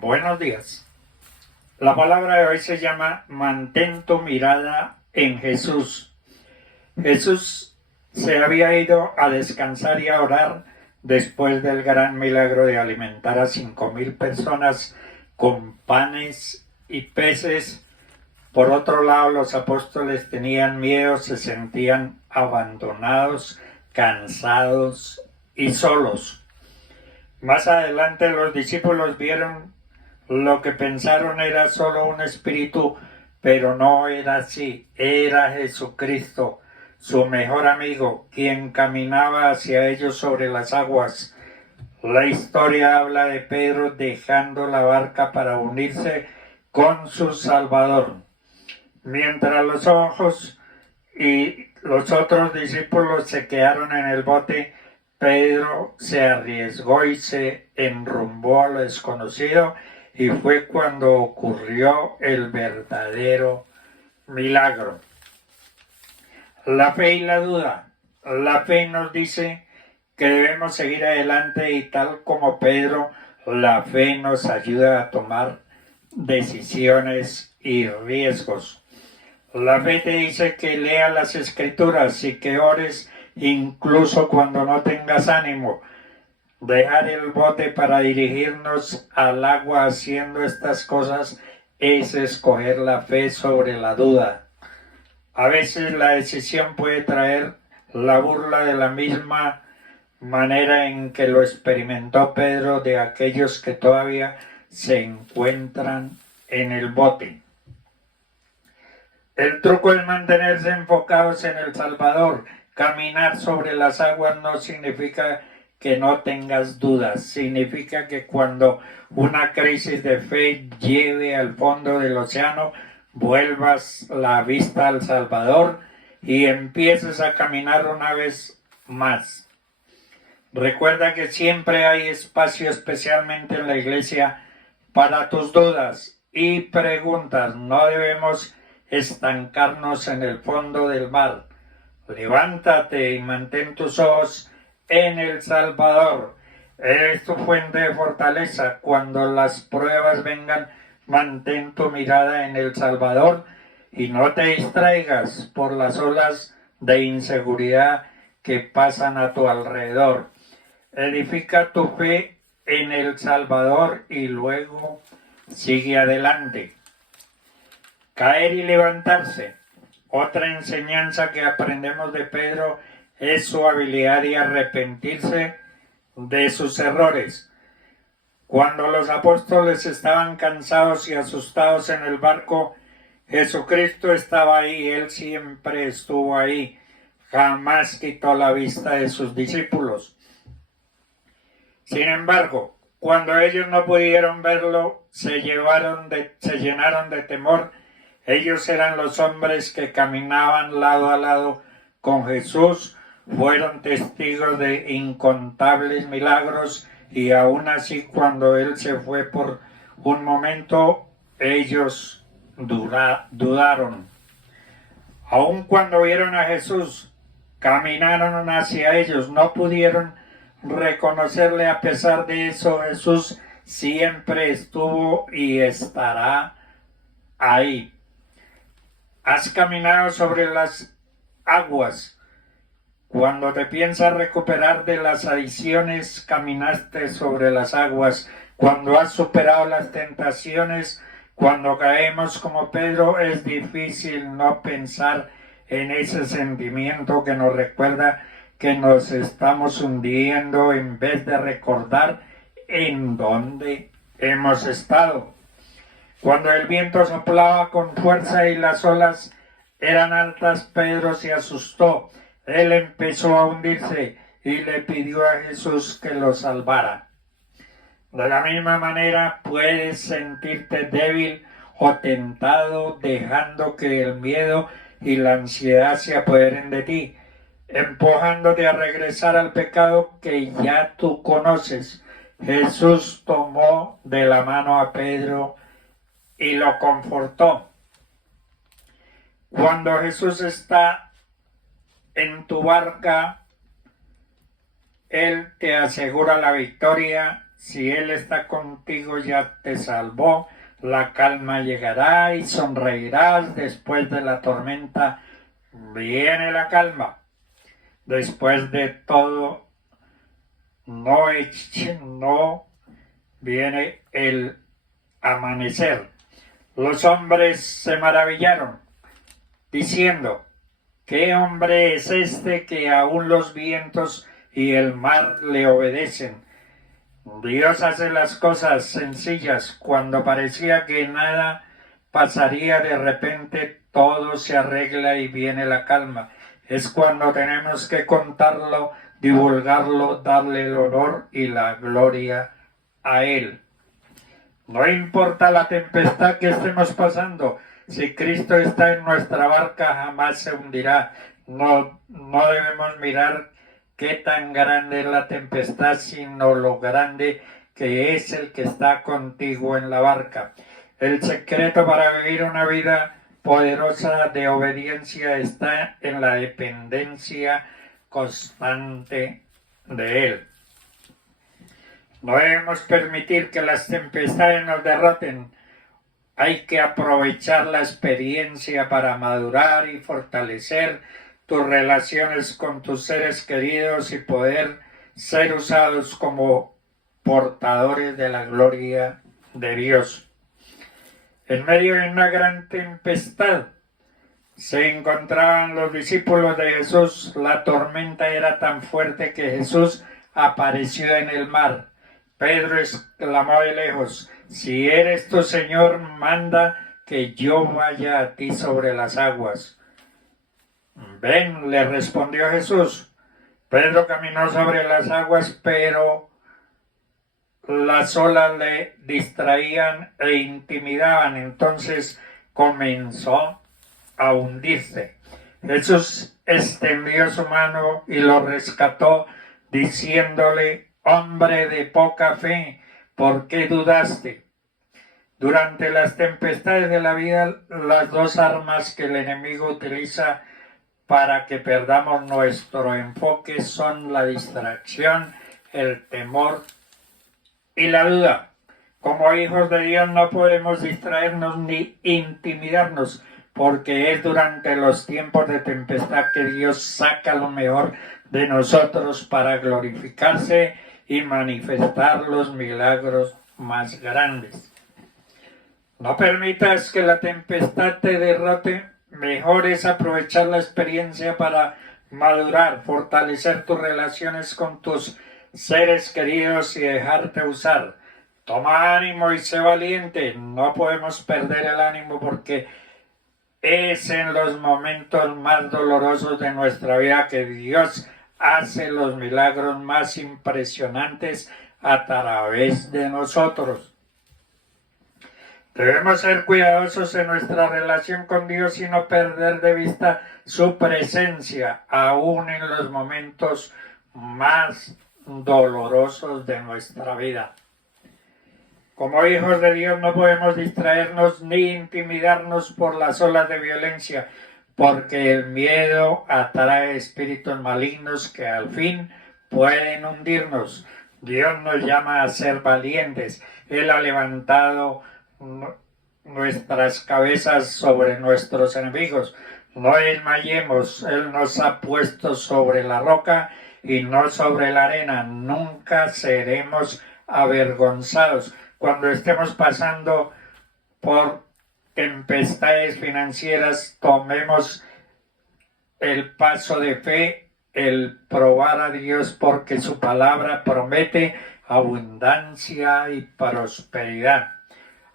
Buenos días. La palabra de hoy se llama mantén tu mirada en Jesús. Jesús se había ido a descansar y a orar después del gran milagro de alimentar a 5,000 personas con panes y peces. Por otro lado, los apóstoles tenían miedo, se sentían abandonados, cansados y solos. Más adelante los discípulos vieron lo que pensaron era solo un espíritu, pero no era así, era Jesucristo, su mejor amigo, quien caminaba hacia ellos sobre las aguas. La historia habla de Pedro dejando la barca para unirse con su Salvador. Mientras los ojos y los otros discípulos se quedaron en el bote, Pedro se arriesgó y se enrumbó a lo desconocido, y fue cuando ocurrió el verdadero milagro. La fe y la duda. La fe nos dice que debemos seguir adelante y tal como Pedro, la fe nos ayuda a tomar decisiones y riesgos. La fe te dice que leas las escrituras y que ores incluso cuando no tengas ánimo. Dejar el bote para dirigirnos al agua haciendo estas cosas es escoger la fe sobre la duda. A veces la decisión puede traer la burla de la misma manera en que lo experimentó Pedro de aquellos que todavía se encuentran en el bote. El truco es mantenerse enfocados en el Salvador. Caminar sobre las aguas no significa que no tengas dudas, significa que cuando una crisis de fe lleve al fondo del océano, vuelvas la vista al Salvador y empieces a caminar una vez más. Recuerda que siempre hay espacio, especialmente en la iglesia, para tus dudas y preguntas. No debemos estancarnos en el fondo del mar. Levántate y mantén tus ojos en el Salvador. Es tu fuente de fortaleza. Cuando las pruebas vengan, mantén tu mirada en el Salvador y no te distraigas por las olas de inseguridad que pasan a tu alrededor. Edifica tu fe en el Salvador y luego sigue adelante. Caer y levantarse. Otra enseñanza que aprendemos de Pedro es su habilidad de arrepentirse de sus errores. Cuando los apóstoles estaban cansados y asustados en el barco, Jesucristo estaba ahí, Él siempre estuvo ahí, jamás quitó la vista de sus discípulos. Sin embargo, cuando ellos no pudieron verlo, se llenaron de temor. Ellos eran los hombres que caminaban lado a lado con Jesús, fueron testigos de incontables milagros y aún así cuando Él se fue por un momento, ellos dudaron. Aun cuando vieron a Jesús, caminaron hacia ellos, no pudieron reconocerle. A pesar de eso, Jesús siempre estuvo y estará ahí. Has caminado sobre las aguas. Cuando te piensas recuperar de las adicciones, caminaste sobre las aguas. Cuando has superado las tentaciones, cuando caemos como Pedro, es difícil no pensar en ese sentimiento que nos recuerda que nos estamos hundiendo en vez de recordar en dónde hemos estado. Cuando el viento soplaba con fuerza y las olas eran altas, Pedro se asustó. Él empezó a hundirse y le pidió a Jesús que lo salvara. De la misma manera puedes sentirte débil o tentado, dejando que el miedo y la ansiedad se apoderen de ti, empujándote a regresar al pecado que ya tú conoces. Jesús tomó de la mano a Pedro y lo confortó. Cuando Jesús está en tu barca, Él te asegura la victoria si Él está contigo ya te salvó, la calma llegará y sonreirás. Después de la tormenta viene la calma. Después de todo no viene el amanecer. Los hombres se maravillaron, diciendo: ¿qué hombre es este que aún los vientos y el mar le obedecen? Dios hace las cosas sencillas. Cuando parecía que nada pasaría, de repente todo se arregla y viene la calma. Es cuando tenemos que contarlo, divulgarlo, darle el honor y la gloria a Él. No importa la tempestad que estemos pasando, si Cristo está en nuestra barca jamás se hundirá. No debemos mirar qué tan grande es la tempestad, sino lo grande que es el que está contigo en la barca. El secreto para vivir una vida poderosa de obediencia está en la dependencia constante de Él. No debemos permitir que las tempestades nos derroten. Hay que aprovechar la experiencia para madurar y fortalecer tus relaciones con tus seres queridos y poder ser usados como portadores de la gloria de Dios. En medio de una gran tempestad se encontraban los discípulos de Jesús. La tormenta era tan fuerte que Jesús apareció en el mar. Pedro exclamó de lejos: si eres tu Señor, manda que yo vaya a ti sobre las aguas. Ven, le respondió Jesús. Pedro caminó sobre las aguas, pero las olas le distraían e intimidaban. Entonces comenzó a hundirse. Jesús extendió su mano y lo rescató, diciéndole: hombre de poca fe, ¿por qué dudaste? Durante las tempestades de la vida, las dos armas que el enemigo utiliza para que perdamos nuestro enfoque son la distracción, el temor y la duda. Como hijos de Dios no podemos distraernos ni intimidarnos, porque es durante los tiempos de tempestad que Dios saca lo mejor de nosotros para glorificarse y manifestar los milagros más grandes. No permitas que la tempestad te derrote. Mejor es aprovechar la experiencia para madurar, fortalecer tus relaciones con tus seres queridos y dejarte usar. Toma ánimo y sé valiente. No podemos perder el ánimo porque es en los momentos más dolorosos de nuestra vida que Dios hace los milagros más impresionantes a través de nosotros. Debemos ser cuidadosos en nuestra relación con Dios y no perder de vista su presencia, aún en los momentos más dolorosos de nuestra vida. Como hijos de Dios no podemos distraernos ni intimidarnos por las olas de violencia, porque el miedo atrae espíritus malignos que al fin pueden hundirnos. Dios nos llama a ser valientes. Él ha levantado nuestras cabezas sobre nuestros enemigos. No desmayemos. Él nos ha puesto sobre la roca y no sobre la arena. Nunca seremos avergonzados. Cuando estemos pasando por tempestades financieras, tomemos el paso de fe, el probar a Dios, porque su palabra promete abundancia y prosperidad.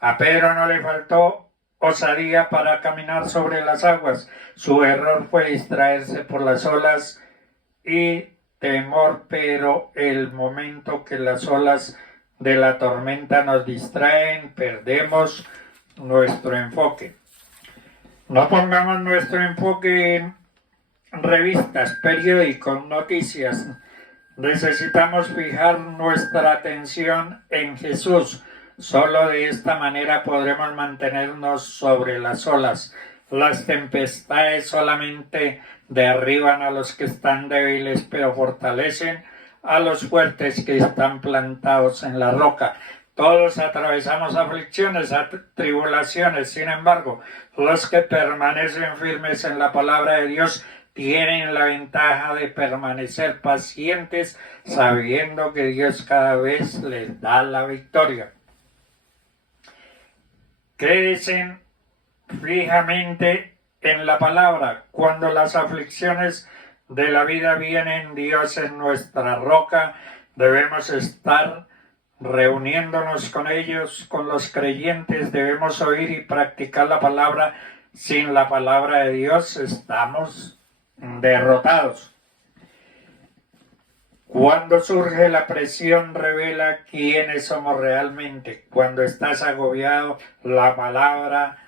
A Pedro no le faltó osadía para caminar sobre las aguas. Su error fue distraerse por las olas y temor, pero el momento que las olas de la tormenta nos distraen, perdemos nuestro enfoque. No pongamos nuestro enfoque en revistas, periódicos, noticias. Necesitamos fijar nuestra atención en Jesús. Solo de esta manera podremos mantenernos sobre las olas. Las tempestades solamente derriban a los que están débiles, pero fortalecen a los fuertes que están plantados en la roca. Todos atravesamos aflicciones, tribulaciones, sin embargo, los que permanecen firmes en la palabra de Dios tienen la ventaja de permanecer pacientes, sabiendo que Dios cada vez les da la victoria. Quédense fijamente en la palabra. Cuando las aflicciones de la vida vienen, Dios es nuestra roca. Debemos estar reuniéndonos con ellos, con los creyentes. Debemos oír y practicar la palabra. Sin la palabra de Dios estamos derrotados. Cuando surge la presión, revela quiénes somos realmente. Cuando estás agobiado, la palabra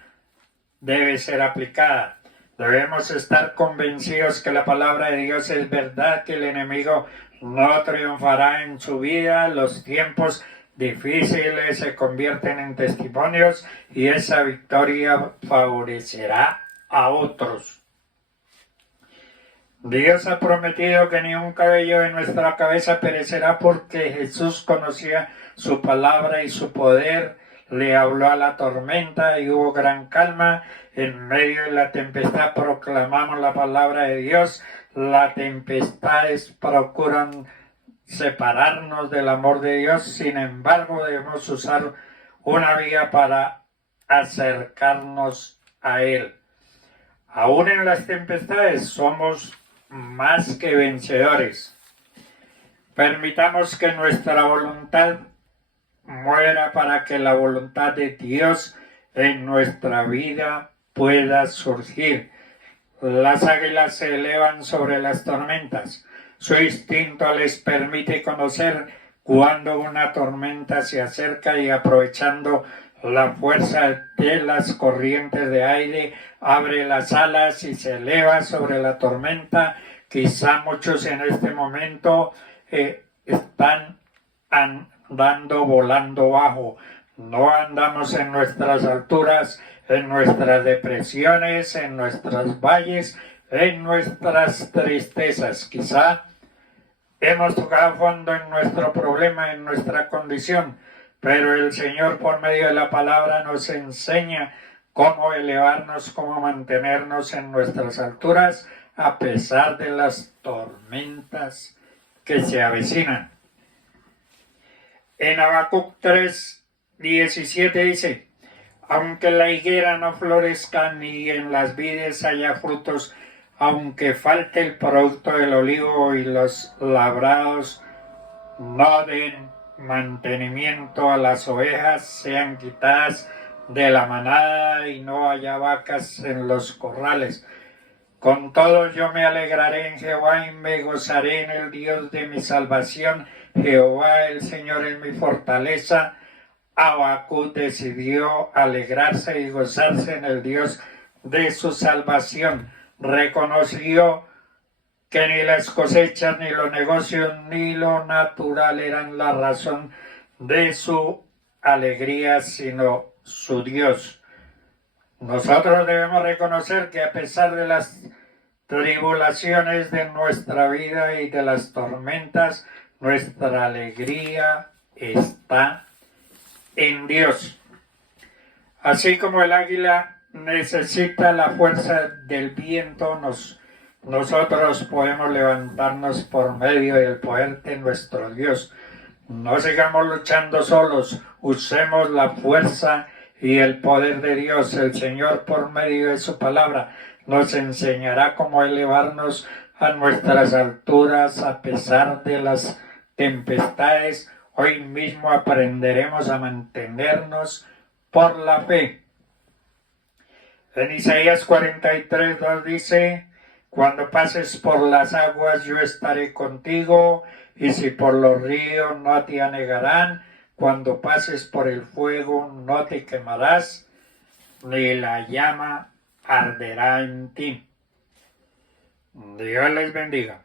debe ser aplicada. Debemos estar convencidos que la palabra de Dios es verdad, que el enemigo no triunfará en su vida. Los tiempos difíciles se convierten en testimonios y esa victoria favorecerá a otros. Dios ha prometido que ni un cabello de nuestra cabeza perecerá, porque Jesús conocía su palabra y su poder. Le habló a la tormenta y hubo gran calma. En medio de la tempestad proclamamos la palabra de Dios. Las tempestades procuran separarnos del amor de Dios. Sin embargo, debemos usar una vía para acercarnos a Él. Aún en las tempestades somos más que vencedores. Permitamos que nuestra voluntad muera para que la voluntad de Dios en nuestra vida pueda surgir. Las águilas se elevan sobre las tormentas. Su instinto les permite conocer cuando una tormenta se acerca y, aprovechando la fuerza de las corrientes de aire, abre las alas y se eleva sobre la tormenta. Quizá muchos en este momento están andando volando bajo. No andamos en nuestras alturas, en nuestras depresiones, en nuestros valles, en nuestras tristezas. Quizá hemos tocado fondo en nuestro problema, en nuestra condición, pero el Señor, por medio de la palabra, nos enseña cómo elevarnos, cómo mantenernos en nuestras alturas a pesar de las tormentas que se avecinan. En Habacuc 3:17 dice: aunque la higuera no florezca ni en las vides haya frutos, aunque falte el producto del olivo y los labrados no den mantenimiento a las ovejas, sean quitadas de la manada y no haya vacas en los corrales, con todo yo me alegraré en Jehová y me gozaré en el Dios de mi salvación. Jehová el Señor es mi fortaleza. Habacuc decidió alegrarse y gozarse en el Dios de su salvación. Reconoció que ni las cosechas, ni los negocios, ni lo natural eran la razón de su alegría, sino su Dios. Nosotros debemos reconocer que a pesar de las tribulaciones de nuestra vida y de las tormentas, nuestra alegría está en Dios. Así como el águila necesita la fuerza del viento, nosotros podemos levantarnos por medio del poder de nuestro Dios. No sigamos luchando solos, usemos la fuerza y el poder de Dios. El Señor, por medio de su palabra, nos enseñará cómo elevarnos a nuestras alturas a pesar de las tempestades. Hoy mismo aprenderemos a mantenernos por la fe. En Isaías 43:2 dice: cuando pases por las aguas yo estaré contigo, y si por los ríos no te anegarán. Cuando pases por el fuego no te quemarás, ni la llama arderá en ti. Dios les bendiga.